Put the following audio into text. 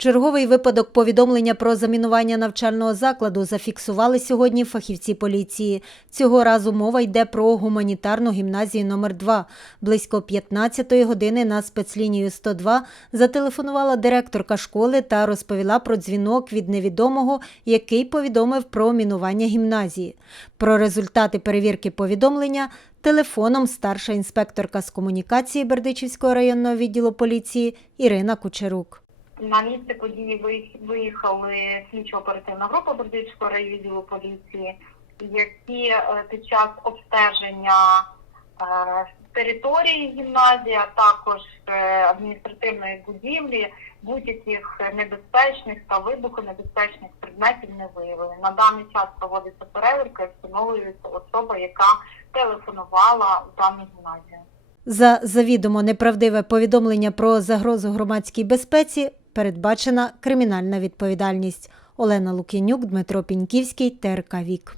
Черговий випадок повідомлення про замінування навчального закладу зафіксували сьогодні фахівці поліції. Цього разу мова йде про гуманітарну гімназію номер 2 Близько 15-ї години на спецлінію 102 зателефонувала директорка школи та розповіла про дзвінок від невідомого, який повідомив про мінування гімназії. Про результати перевірки повідомлення телефоном старша інспекторка з комунікації Бердичівського районного відділу поліції Ірина Кучерук. На місце події виїх- виїхали слідчо-оперативна група Бердичівського райвідділу поліції, які е, під час обстеження е, території гімназії, а також е, адміністративної будівлі будь-яких небезпечних та вибухонебезпечних предметів не виявили. На даний час проводиться перевірка і встановлюється особа, яка телефонувала в дану гімназію. За завідомо неправдиве повідомлення про загрозу громадській безпеці передбачена кримінальна відповідальність. Олена Лук'янюк, Дмитро Піньківський, ТРК Вік.